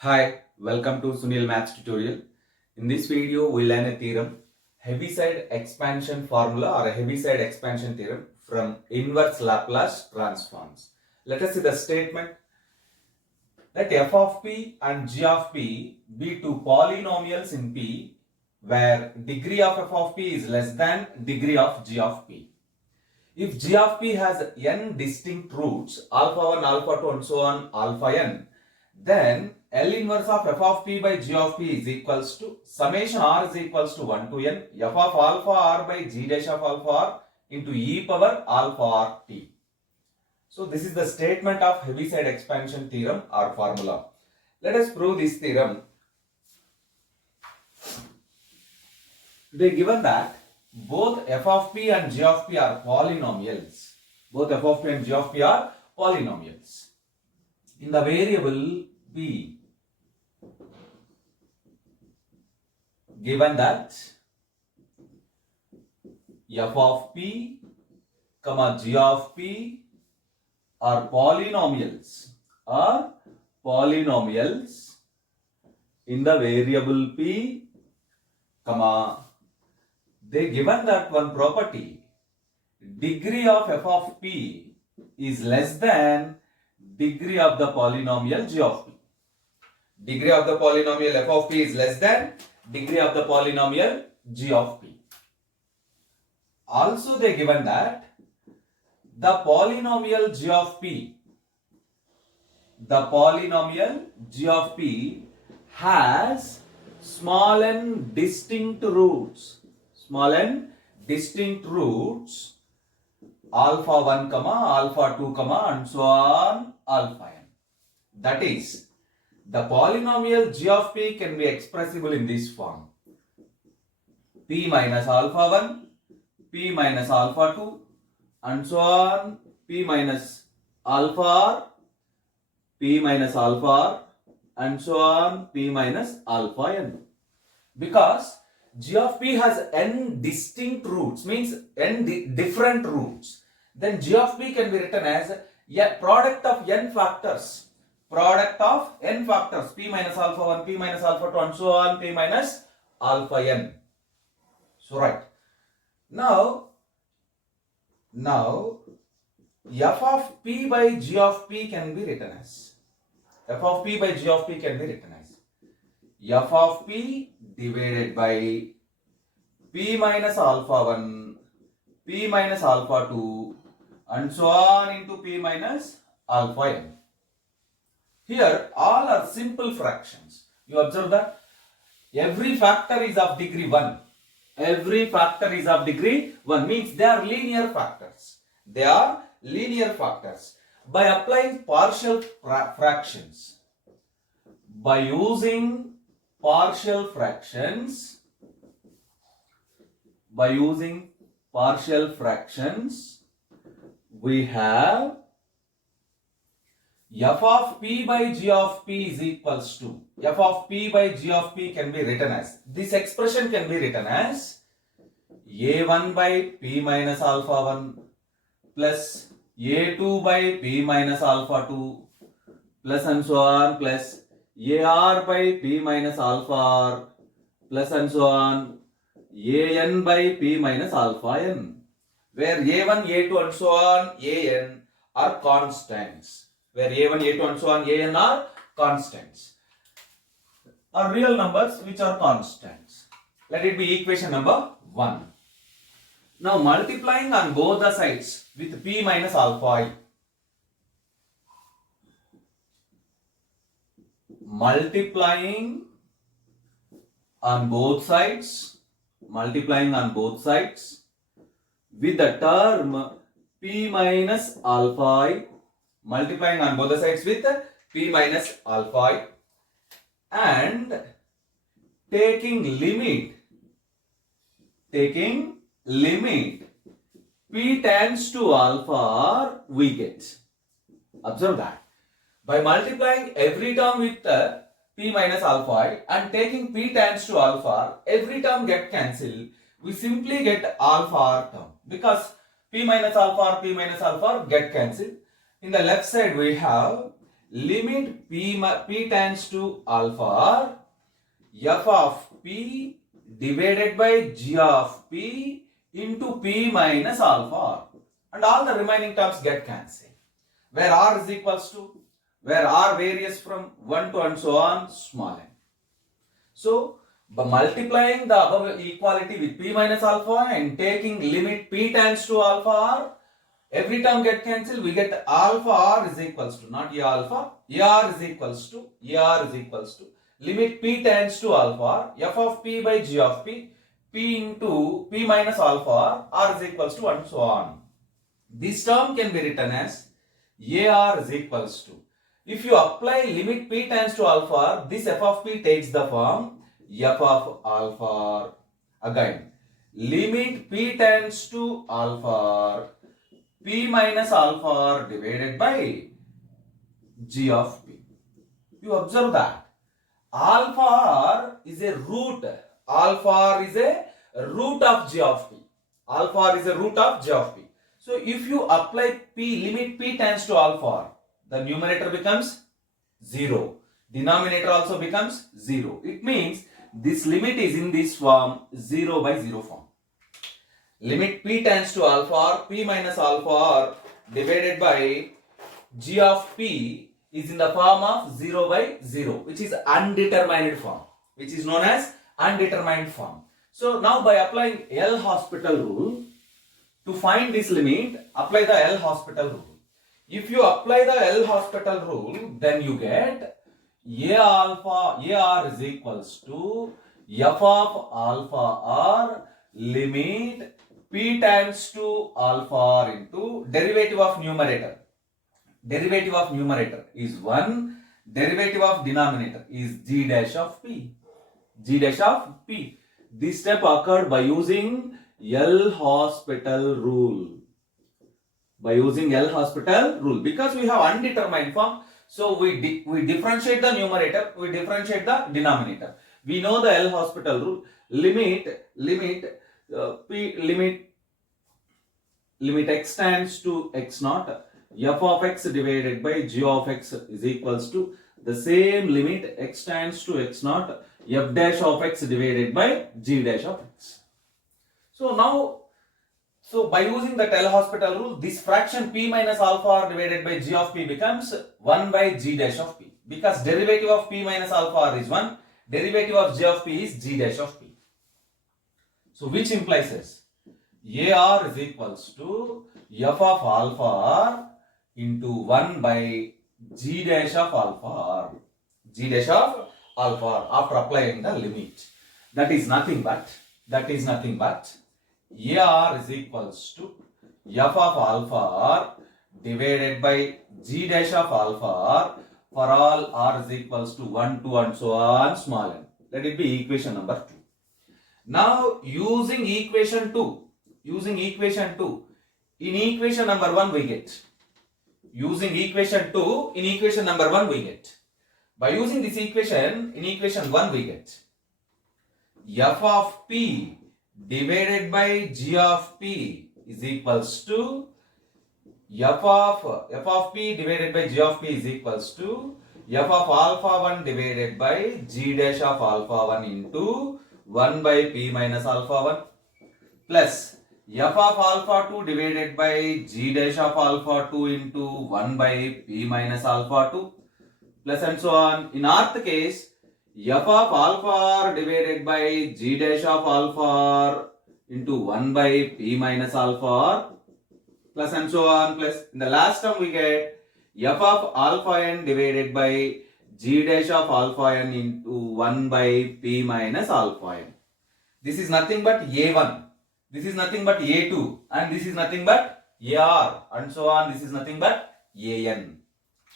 Hi, welcome to Sunil Maths tutorial. In this video, we'll learn a theorem, Heaviside expansion formula or a Heaviside expansion theorem from inverse Laplace transforms. Let us see the statement. Let f of p and g of p be two polynomials in p where degree of f of p is less than degree of g of p. If g of p has n distinct roots, alpha 1, alpha 2 and so on, alpha n, then L inverse of f of p by g of p is equals to summation r is equals to 1 to n f of alpha r by g dash of alpha r into e power alpha r t. So this is the statement of Heaviside expansion theorem or formula. Let us prove this theorem. They given that both f of p and g of p are polynomials. Both f of p and g of p are polynomials. In the variable p, given that f of p, g of p are polynomials in the variable p, they given that one property, degree of f of p is less than degree of the polynomial g of p. Degree of the polynomial f of p is less than degree of the polynomial g of p. Also they given that the polynomial g of p has small n distinct roots. Alpha 1, alpha 2, and so on alpha n. That is, the polynomial g of p can be expressible in this form: p minus alpha 1, p minus alpha 2, and so on, p minus alpha r, p minus alpha r, and so on, p minus alpha n. Because g of p has n distinct roots, means n different roots, then g of p can be written as a product of n factors. P minus alpha 1, p minus alpha 2, and so on, p minus alpha n. So right. Now f of p by g of p can be written as f of p divided by p minus alpha 1, p minus alpha 2, and so on into p minus alpha n. Here all are simple fractions. You observe that every factor is of degree 1. Means they are linear factors. By applying partial fractions, by using partial fractions, we have f of p by g of p is equals to, f of p by g of p can be written as, this expression can be written as a1 by p minus alpha 1 plus a2 by p minus alpha 2 plus and so on plus ar by p minus alpha r plus and so on an by p minus alpha n, where a1, a2 and so on an are constants. Are real numbers which are constants. Let it be equation number 1. Now multiplying on both the sides with p minus alpha I. Multiplying on both sides with the term p minus alpha I. Multiplying on both the sides with p minus alpha I and taking limit p tends to alpha r, we get. Observe that. By multiplying every term with p minus alpha I and taking p tends to alpha r, every term get cancelled. We simply get alpha r term because p minus alpha r get cancelled. In the left side we have limit p tends to alpha, f of p divided by g of p into p minus alpha, and all the remaining terms get cancelled. Where r is equals to, where r varies from 1 to and so on, small n. So, by multiplying the above equality with p minus alpha and taking limit p tends to alpha r, every term get cancelled, we get alpha r is equals to, not a alpha, ar is equals to, limit p tends to alpha, f of p by g of p, p into p minus alpha, r is equals to and so on. This term can be written as ar is equals to, if you apply limit p tends to alpha, this f of p takes the form f of alpha. Again, limit p tends to alpha, p minus alpha divided by g of p. You observe that alpha r is a root. Alpha r is a root of g of p. Alpha r is a root of g of p. So if you apply p, limit p tends to alpha r, the numerator becomes 0. Denominator also becomes 0. It means this limit is in this form, 0 by 0 form. Limit p tends to alpha r, p minus alpha r divided by g of p is in the form of 0 by 0, which is undetermined form, which is known as undetermined form. So now by applying L'Hospital rule, to find this limit, apply the L'Hospital rule. If you apply the L'Hospital rule, then you get ar is equals to f of alpha r limit p tends to alpha r into derivative of numerator. Derivative of numerator is 1, derivative of denominator is g dash of p. G dash of p. This step occurred by using L'Hospital rule. By using L'Hospital rule, because we have undetermined form, so we differentiate the numerator, we differentiate the denominator. We know the L'Hospital rule. Limit x tends to x naught, f of x divided by g of x is equals to the same limit x tends to x naught, f dash of x divided by g dash of x. So now, by using the L'Hospital rule, this fraction p minus alpha r divided by g of p becomes 1 by g dash of p, because derivative of p minus alpha r is 1, derivative of g of p is g dash of p. So which implies as ar is equals to f of alpha r into 1 by g dash of alpha r. G dash of alpha r after applying the limit. That is nothing but ar is equals to f of alpha r divided by g dash of alpha r for all r is equals to 1, 2 and so on, small n. Let it be equation number 2. Now using equation 2, in equation number 1 we get, by using this equation, in equation 1 we get f of p divided by g of p is equals to f of p divided by g of p is equals to f of alpha 1 divided by g dash of alpha 1 into 1 by p minus alpha 1 plus f of alpha 2 divided by g dash of alpha 2 into 1 by p minus alpha 2 plus and so on. In rth case, f of alpha r divided by g dash of alpha r into 1 by p minus alpha r plus and so on, plus in the last term we get f of alpha n divided by g dash of alpha n into 1 by p minus alpha n. This is nothing but a1, this is nothing but a2, and this is nothing but ar, and so on, this is nothing but an.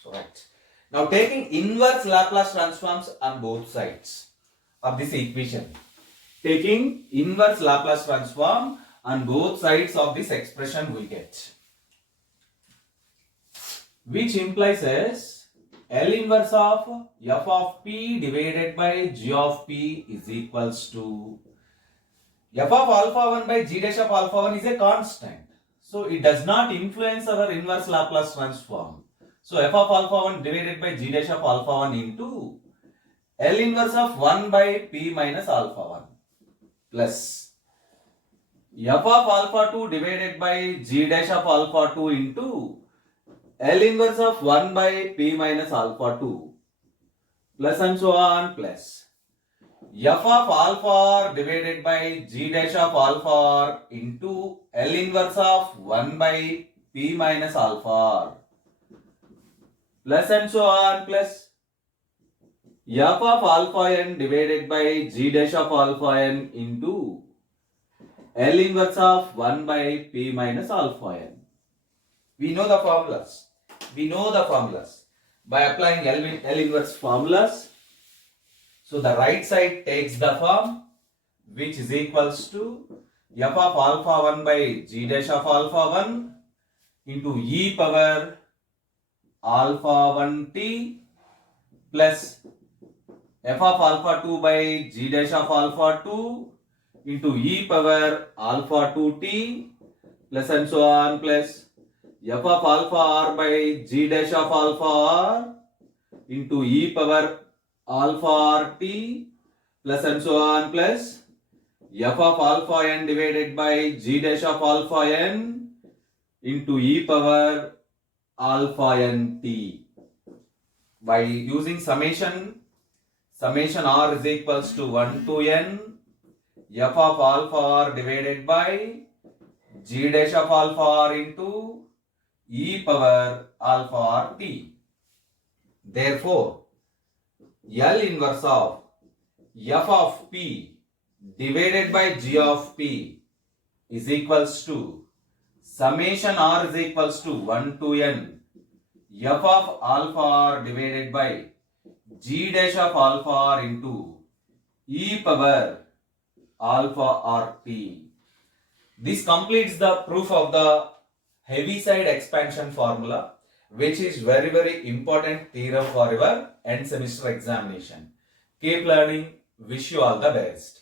So right. Now taking inverse Laplace transforms on both sides of this equation. Taking inverse Laplace transform on both sides of this expression we get, which implies as L inverse of f of p divided by g of p is equals to f of alpha 1 by g dash of alpha 1 is a constant. So it does not influence our inverse Laplace transform. So f of alpha 1 divided by g dash of alpha 1 into L inverse of 1 by p minus alpha 1 plus f of alpha 2 divided by g dash of alpha 2 into L inverse of 1 by p minus alpha 2 plus and so on plus f of alpha r divided by g dash of alpha r into L inverse of 1 by p minus alpha r plus and so on plus f of alpha n divided by g dash of alpha n into L inverse of 1 by p minus alpha n. We know the formulas. By applying L inverse formulas. So the right side takes the form which is equals to f of alpha 1 by g dash of alpha 1 into e power alpha 1 t plus f of alpha 2 by g dash of alpha 2 into e power alpha 2 t plus and so on plus f of alpha r by g dash of alpha r into e power alpha r t plus and so on plus f of alpha n divided by g dash of alpha n into e power alpha n t. By using summation r is equals to 1 to n f of alpha r divided by g dash of alpha r into e power alpha r t. Therefore, L inverse of f of p divided by g of p is equals to summation r is equals to 1 to n f of alpha r divided by g dash of alpha r into e power alpha r t. This completes the proof of the Heaviside expansion formula, which is very important theorem for your end semester examination. Keep learning. Wish you all the best.